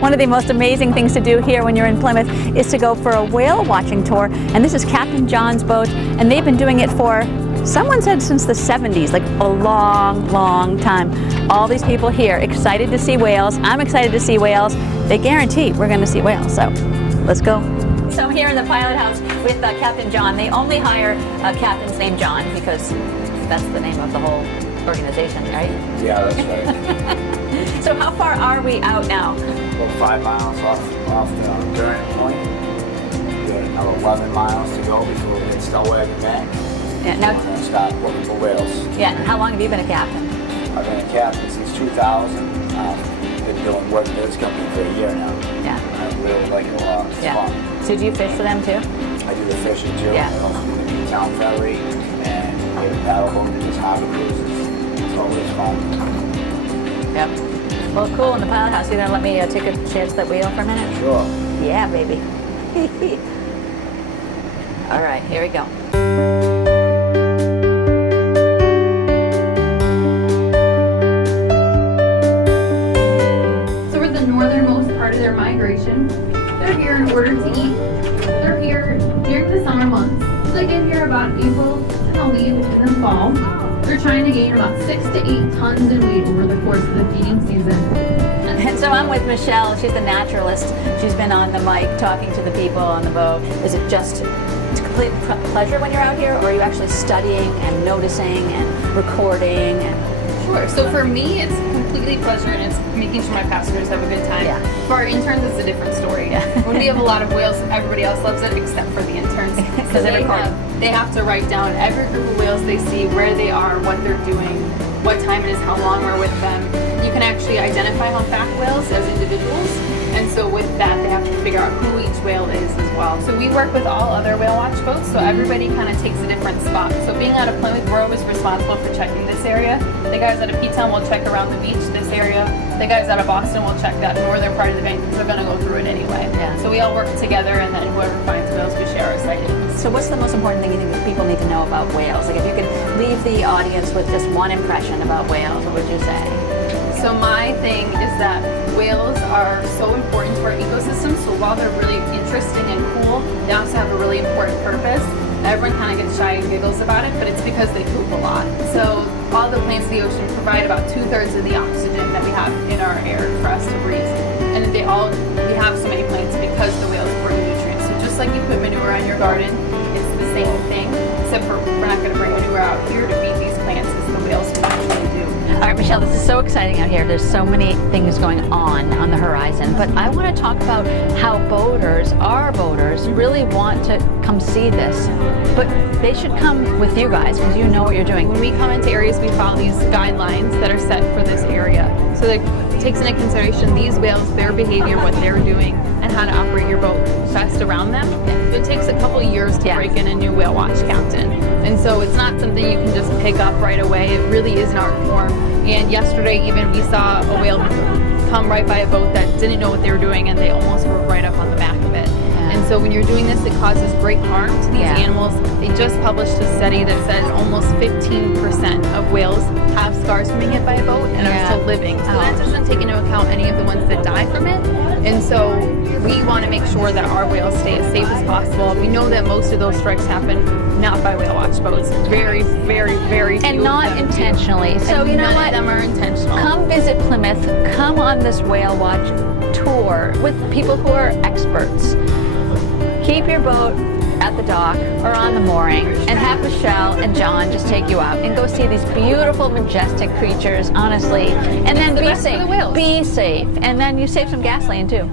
One of the most amazing things to do here when you're in Plymouth is to go for a whale watching tour. And this is Captain John's boat, and they've been doing it for, someone said since the 70s, like a long, long time. All these people here excited to see whales. I'm excited to see whales. They guarantee we're going to see whales, so let's go. So I'm here in the pilot house with Captain John. They only hire captains named John because that's the name of the whole organization, right? Yeah, that's right. So how far are we out now? Well, 5 miles off the current point. We got another 11 miles to go before we hit Stellwagen Bank. Yeah, now, we're going to start looking for whales. Yeah, and how long have you been a captain? I've been a captain since 2000. Been doing work for this company for a year now. Yeah. I really like it a lot. It's fun. So do you fish for them too? I do the fishing too. Yeah. I also do the town ferry and we have a paddle boat that does harbor cruises. It's always fun. Yep. Well, cool. In the pilot house, you gonna let me take a chance at that wheel for a minute? Sure. Yeah, baby. All right, here we go. Their migration. They're here in order to eat. They're here during the summer months. So they get here about April and they'll leave in the fall. They're trying to gain about 6 to 8 tons in weight over the course of the feeding season. And so I'm with Michelle. She's the naturalist. She's been on the mic talking to the people on the boat. Is it just complete pleasure when you're out here, or are you actually studying and noticing and recording? Sure. So for me, it's completely pleasure, and it's making sure my passengers have a good time. Yeah. For our interns, it's a different story. Yeah. When we have a lot of whales, everybody else loves it except for the interns. Because they have to write down every group of whales they see, where they are, what they're doing, what time it is, how long we're with them. You can actually identify humpback whales as individuals, and so with that, they have to figure out who each whale is as well. So we work with all other whale watch boats, so everybody kind of takes a different spot. So being out of Plymouth, we're always responsible for checking this area. The guys out of P-Town will check around the beach, this area. The guys out of Boston will check that northern part of the bank because they're going to go through it anyway. Yeah. So we all work together, and then whoever finds whales, we share our sightings. So what's the most important thing you think that people need to know about whales? Like if you could leave the audience with just one impression about whales, what would you say? So my thing is that whales are so important to our ecosystem, so while they're really interesting and cool, they also have a really important purpose. Everyone kind of gets shy and giggles about it, but it's because they poop a lot. So all the plants in the ocean provide about 2/3 of the oxygen that we have in our air for us to breathe. And we have so many plants because the whales bring nutrients. So just like you put manure on your garden, it's the same thing, except for we're not going to bring manure out here to feed these plants as the whales can actually do. All right, Michelle, this is so exciting out here. There's so many things going on the horizon, but I want to talk about how our boaters, really want to come see this, but they should come with you guys because you know what you're doing. When we come into areas, we follow these guidelines that are set for this area. So that takes into consideration these whales, their behavior, what they're doing, and how to operate your boat best around them. So it takes a couple years to break in a new whale watch captain. And so it's not something you can just pick up right away. It really is an art form. And yesterday even we saw a whale come right by a boat that didn't know what they were doing, and they almost were right up on the back of it. And so when you're doing this, it causes great harm to these animals. They just published a study that says almost 15% of whales have scars from being hit by a boat and are still living. So that doesn't take into account any of the ones that die from it. And so we want to make sure that our whales stay as safe as possible. We know that most of those strikes happen not by whale watch boats. Very, very, very few. And not intentionally. So you know what? None of them are intentional. Come visit Plymouth. Come on this whale watch tour with people who are experts. Keep your boat at the dock or on the mooring and have Michelle and John just take you out and go see these beautiful, majestic creatures, honestly. And then be safe. Be safe. And then you save some gasoline too.